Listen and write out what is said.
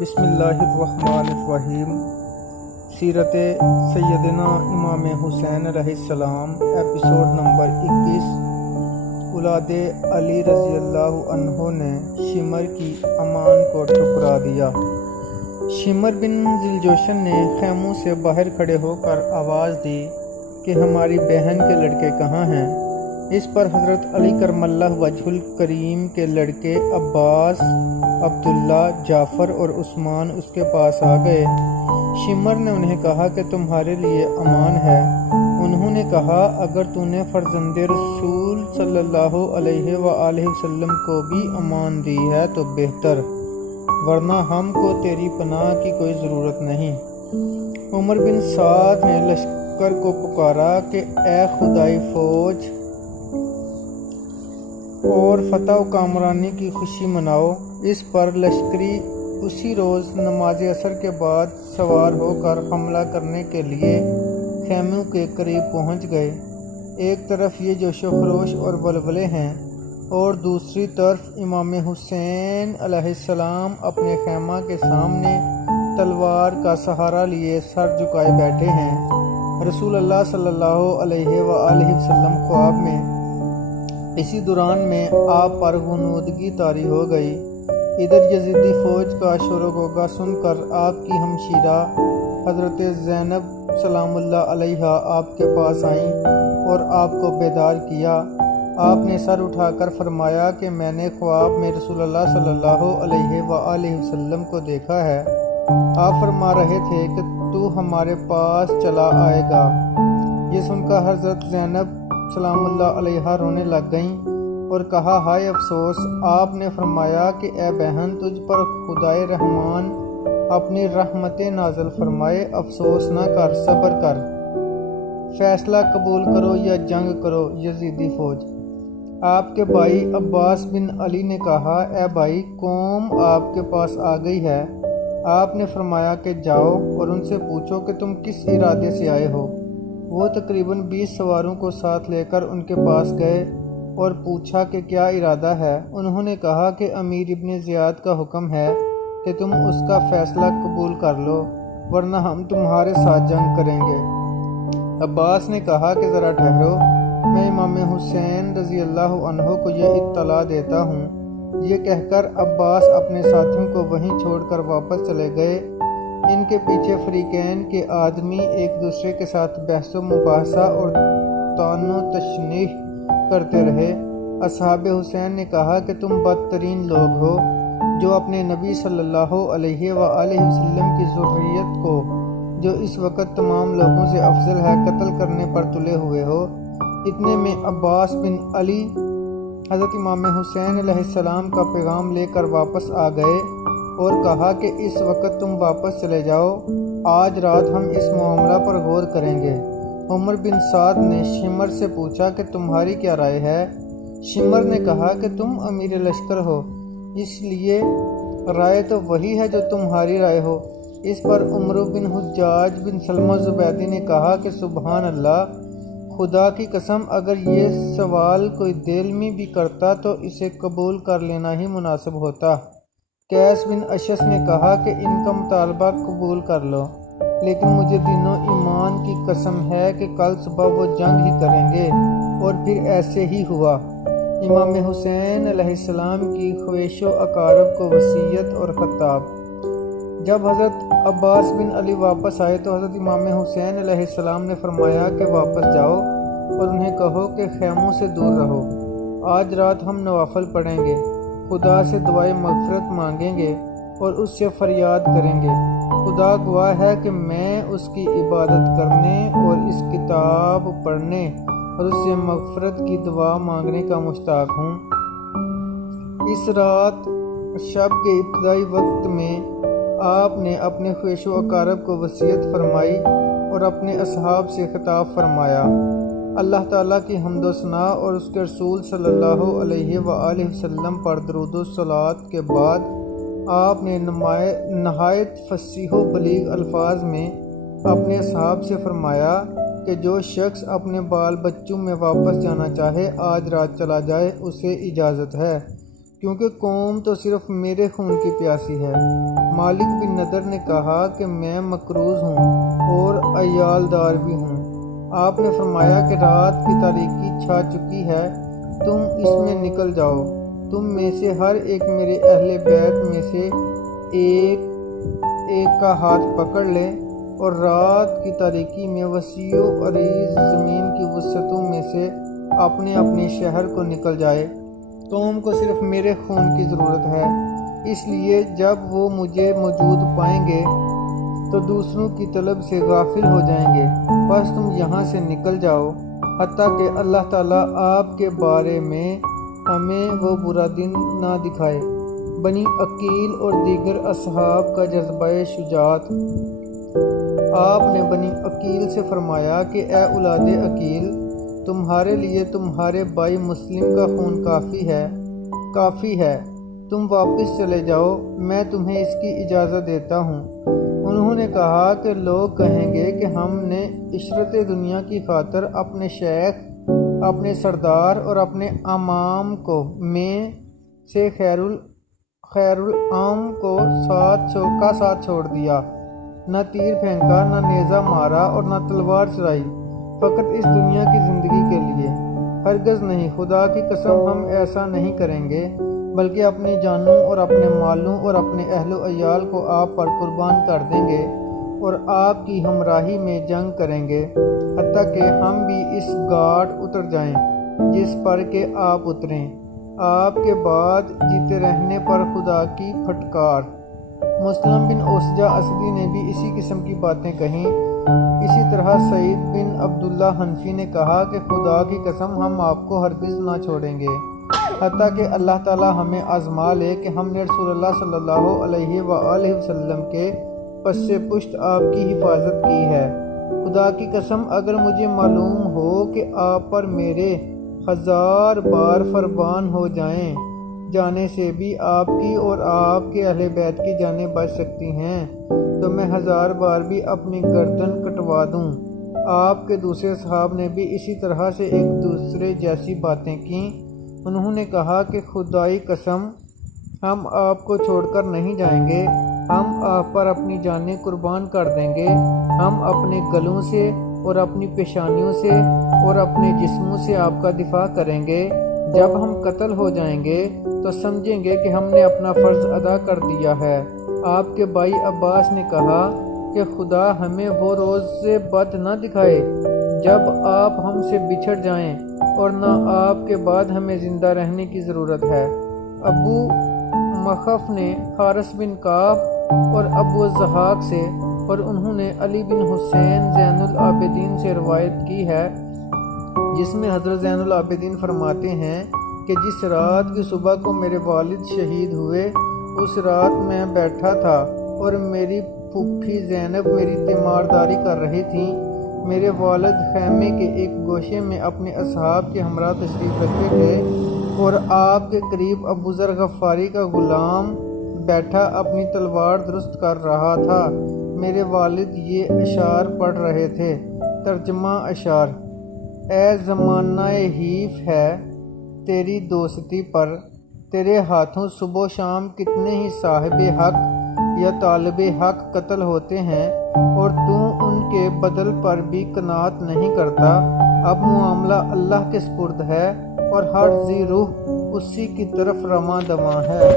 بسم اللہ الرحمن الرحیم۔ سیرت سیدنا امام حسین علیہ السلام، ایپیسوڈ نمبر 21۔ اولاد علی رضی اللہ عنہ نے شمر کی امان کو ٹھکرا دیا۔ شمر بن ذوالجوشن نے خیموں سے باہر کھڑے ہو کر آواز دی کہ ہماری بہن کے لڑکے کہاں ہیں؟ اس پر حضرت علی کرم اللہ وجہ الکریم کے لڑکے عباس، عبداللہ، جعفر اور عثمان اس کے پاس آ گئے۔ شمر نے انہیں کہا کہ تمہارے لیے امان ہے۔ انہوں نے کہا اگر تو نے فرزند رسول صلی اللہ علیہ وآلہ وسلم کو بھی امان دی ہے تو بہتر، ورنہ ہم کو تیری پناہ کی کوئی ضرورت نہیں۔ عمر بن سعد نے لشکر کو پکارا کہ اے خدائی فوج اور فتح و کامرانی کی خوشی مناؤ۔ اس پر لشکری اسی روز نماز عصر کے بعد سوار ہو کر حملہ کرنے کے لیے خیموں کے قریب پہنچ گئے۔ ایک طرف یہ جوش و خروش اور ولولے ہیں اور دوسری طرف امام حسین علیہ السلام اپنے خیمہ کے سامنے تلوار کا سہارا لیے سر جھکائے بیٹھے ہیں۔ رسول اللہ صلی اللہ علیہ وآلہ وسلم خواب میں اسی دوران میں آپ پر غنودگی طاری ہو گئی۔ ادھر یزیدی فوج کا شور و غوغا سن کر آپ کی ہمشیرہ حضرت زینب سلام اللہ علیہا آپ کے پاس آئیں اور آپ کو بیدار کیا۔ آپ نے سر اٹھا کر فرمایا کہ میں نے خواب میں رسول اللہ صلی اللہ علیہ وآلہ وسلم کو دیکھا ہے۔ آپ فرما رہے تھے کہ تو ہمارے پاس چلا آئے گا۔ یہ سن کر حضرت زینب سلام اللہ علیہا رونے لگ گئیں اور کہا ہائے افسوس۔ آپ نے فرمایا کہ اے بہن، تجھ پر خدائے رحمان اپنی رحمت نازل فرمائے، افسوس نہ کر، صبر کر، فیصلہ قبول کرو یا جنگ کرو۔ یزیدی فوج آپ کے بھائی عباس بن علی نے کہا اے بھائی، قوم آپ کے پاس آ گئی ہے۔ آپ نے فرمایا کہ جاؤ اور ان سے پوچھو کہ تم کس ارادے سے آئے ہو۔ وہ تقریباً 20 سواروں کو ساتھ لے کر ان کے پاس گئے اور پوچھا کہ کیا ارادہ ہے۔ انہوں نے کہا کہ امیر ابن زیاد کا حکم ہے کہ تم اس کا فیصلہ قبول کر لو، ورنہ ہم تمہارے ساتھ جنگ کریں گے۔ عباس نے کہا کہ ذرا ٹھہرو، میں امام حسین رضی اللہ عنہ کو یہ اطلاع دیتا ہوں۔ یہ کہہ کر عباس اپنے ساتھیوں کو وہیں چھوڑ کر واپس چلے گئے۔ ان کے پیچھے فریقین کے آدمی ایک دوسرے کے ساتھ بحث و مباحثہ اور طعن و تشنیع کرتے رہے۔ اصحاب حسین نے کہا کہ تم بدترین لوگ ہو جو اپنے نبی صلی اللہ علیہ وآلہ وسلم کی ذریت کو، جو اس وقت تمام لوگوں سے افضل ہے، قتل کرنے پر تلے ہوئے ہو۔ اتنے میں عباس بن علی حضرت امام حسین علیہ السلام کا پیغام لے کر واپس آ گئے اور کہا کہ اس وقت تم واپس چلے جاؤ، آج رات ہم اس معاملہ پر غور کریں گے۔ عمر بن سعد نے شمر سے پوچھا کہ تمہاری کیا رائے ہے؟ شمر نے کہا کہ تم امیر لشکر ہو، اس لیے رائے تو وہی ہے جو تمہاری رائے ہو۔ اس پر عمرو بن حجاج بن سلمہ زبیدی نے کہا کہ سبحان اللہ، خدا کی قسم اگر یہ سوال کوئی دیلمی بھی کرتا تو اسے قبول کر لینا ہی مناسب ہوتا۔ قیس بن اشعث نے کہا کہ ان کا مطالبہ قبول کر لو، لیکن مجھے دین و ایمان کی قسم ہے کہ کل صبح وہ جنگ ہی کریں گے۔ اور پھر ایسے ہی ہوا۔ امام حسین علیہ السلام کی خویش و اقارب کو وصیت اور خطاب۔ جب حضرت عباس بن علی واپس آئے تو حضرت امام حسین علیہ السلام نے فرمایا کہ واپس جاؤ اور انہیں کہو کہ خیموں سے دور رہو۔ آج رات ہم نوافل پڑھیں گے، خدا سے دعائے مغفرت مانگیں گے اور اس سے فریاد کریں گے۔ خدا گواہ ہے کہ میں اس کی عبادت کرنے اور اس کتاب پڑھنے اور اس سے مغفرت کی دعا مانگنے کا مشتاق ہوں۔ اس رات شب کے ابتدائی وقت میں آپ نے اپنے خویش و اقارب کو وصیت فرمائی اور اپنے اصحاب سے خطاب فرمایا۔ اللہ تعالیٰ کی حمد و ثناء اور اس کے رسول صلی اللہ علیہ وآلہ وسلم پر درود و صلوات کے بعد آپ نے نہایت فصیح و بلیغ الفاظ میں اپنے اصحاب سے فرمایا کہ جو شخص اپنے بال بچوں میں واپس جانا چاہے آج رات چلا جائے، اسے اجازت ہے، کیونکہ قوم تو صرف میرے خون کی پیاسی ہے۔ مالک بن نضر نے کہا کہ میں مقروض ہوں اور عیالدار بھی ہوں۔ آپ نے فرمایا کہ رات کی تاریکی چھا چکی ہے، تم اس میں نکل جاؤ۔ تم میں سے ہر ایک میرے اہل بیت میں سے ایک کا ہاتھ پکڑ لے اور رات کی تاریکی میں وسیع و عریض زمین کی وسعتوں میں سے اپنے اپنے شہر کو نکل جائے۔ قوم کو صرف میرے خون کی ضرورت ہے، اس لیے جب وہ مجھے موجود پائیں گے تو دوسروں کی طلب سے غافل ہو جائیں گے۔ بس تم یہاں سے نکل جاؤ حتیٰ کہ اللہ تعالیٰ آپ کے بارے میں ہمیں وہ برا دن نہ دکھائے۔ بنی عقیل اور دیگر اصحاب کا جذبہ شجاعت۔ آپ نے بنی عقیل سے فرمایا کہ اے اولاد عقیل، تمہارے لیے تمہارے بھائی مسلم کا خون کافی ہے، تم واپس چلے جاؤ، میں تمہیں اس کی اجازت دیتا ہوں۔ انہوں نے کہا کہ لوگ کہیں گے کہ ہم نے عشرت دنیا کی خاطر اپنے شیخ، اپنے سردار اور اپنے امام کو میں سے خیر العام کو ساتھ چھوڑ دیا، نہ تیر پھینکا، نہ نیزہ مارا اور نہ تلوار چلائی، فقط اس دنیا کی زندگی کے لیے۔ ہرگز نہیں، خدا کی قسم ہم ایسا نہیں کریں گے، بلکہ اپنی جانوں اور اپنے مالوں اور اپنے اہل و عیال کو آپ پر قربان کر دیں گے اور آپ کی ہمراہی میں جنگ کریں گے، حتیٰ کہ ہم بھی اس گھاٹ اتر جائیں جس پر کہ آپ اتریں۔ آپ کے بعد جیتے رہنے پر خدا کی پھٹکار۔ مسلم بن اوسجہ اسدی نے بھی اسی قسم کی باتیں کہیں۔ اسی طرح سعید بن عبداللہ حنفی نے کہا کہ خدا کی قسم ہم آپ کو ہرگز نہ چھوڑیں گے، حتیٰ کہ اللہ تعالیٰ ہمیں آزما لے کہ ہم نے رسول اللہ صلی اللہ علیہ وآلہ وسلم کے پس پشت آپ کی حفاظت کی ہے۔ خدا کی قسم اگر مجھے معلوم ہو کہ آپ پر میرے 1000 بار قربان ہو جانے سے بھی آپ کی اور آپ کے اہل بیت کی جانیں بچ سکتی ہیں تو میں 1000 بار بھی اپنی گردن کٹوا دوں۔ آپ کے دوسرے صحاب نے بھی اسی طرح سے ایک دوسرے جیسی باتیں کیں۔ انہوں نے کہا کہ خدائی قسم ہم آپ کو چھوڑ کر نہیں جائیں گے، ہم آپ پر اپنی جانیں قربان کر دیں گے، ہم اپنے گلوں سے اور اپنی پیشانیوں سے اور اپنے جسموں سے آپ کا دفاع کریں گے۔ جب ہم قتل ہو جائیں گے تو سمجھیں گے کہ ہم نے اپنا فرض ادا کر دیا ہے۔ آپ کے بھائی عباس نے کہا کہ خدا ہمیں وہ روز سے بد نہ دکھائے جب آپ ہم سے بچھڑ جائیں اور نہ آپ کے بعد ہمیں زندہ رہنے کی ضرورت ہے۔ ابو مخف نے حارث بن کعب اور ابو الضحاک سے اور انہوں نے علی بن حسین زین العابدین سے روایت کی ہے، جس میں حضرت زین العابدین فرماتے ہیں کہ جس رات کی صبح کو میرے والد شہید ہوئے، اس رات میں بیٹھا تھا اور میری پھوپھی زینب میری تیمارداری کر رہی تھیں۔ میرے والد خیمے کے ایک گوشے میں اپنے اصحاب کے ہمراہ تشریف رکھتے تھے اور آپ کے قریب ابو ذر غفاری کا غلام بیٹھا اپنی تلوار درست کر رہا تھا۔ میرے والد یہ اشعار پڑھ رہے تھے۔ ترجمہ اشعار: اے زمانہ حیف ہے تیری دوستی پر، تیرے ہاتھوں صبح و شام کتنے ہی صاحب حق یا طالب حق قتل ہوتے ہیں اور تو ان کے بدل پر بھی قناعت نہیں کرتا۔ اب معاملہ اللہ کے سپرد ہے اور ہر ذی روح اسی کی طرف رواں دواں ہے۔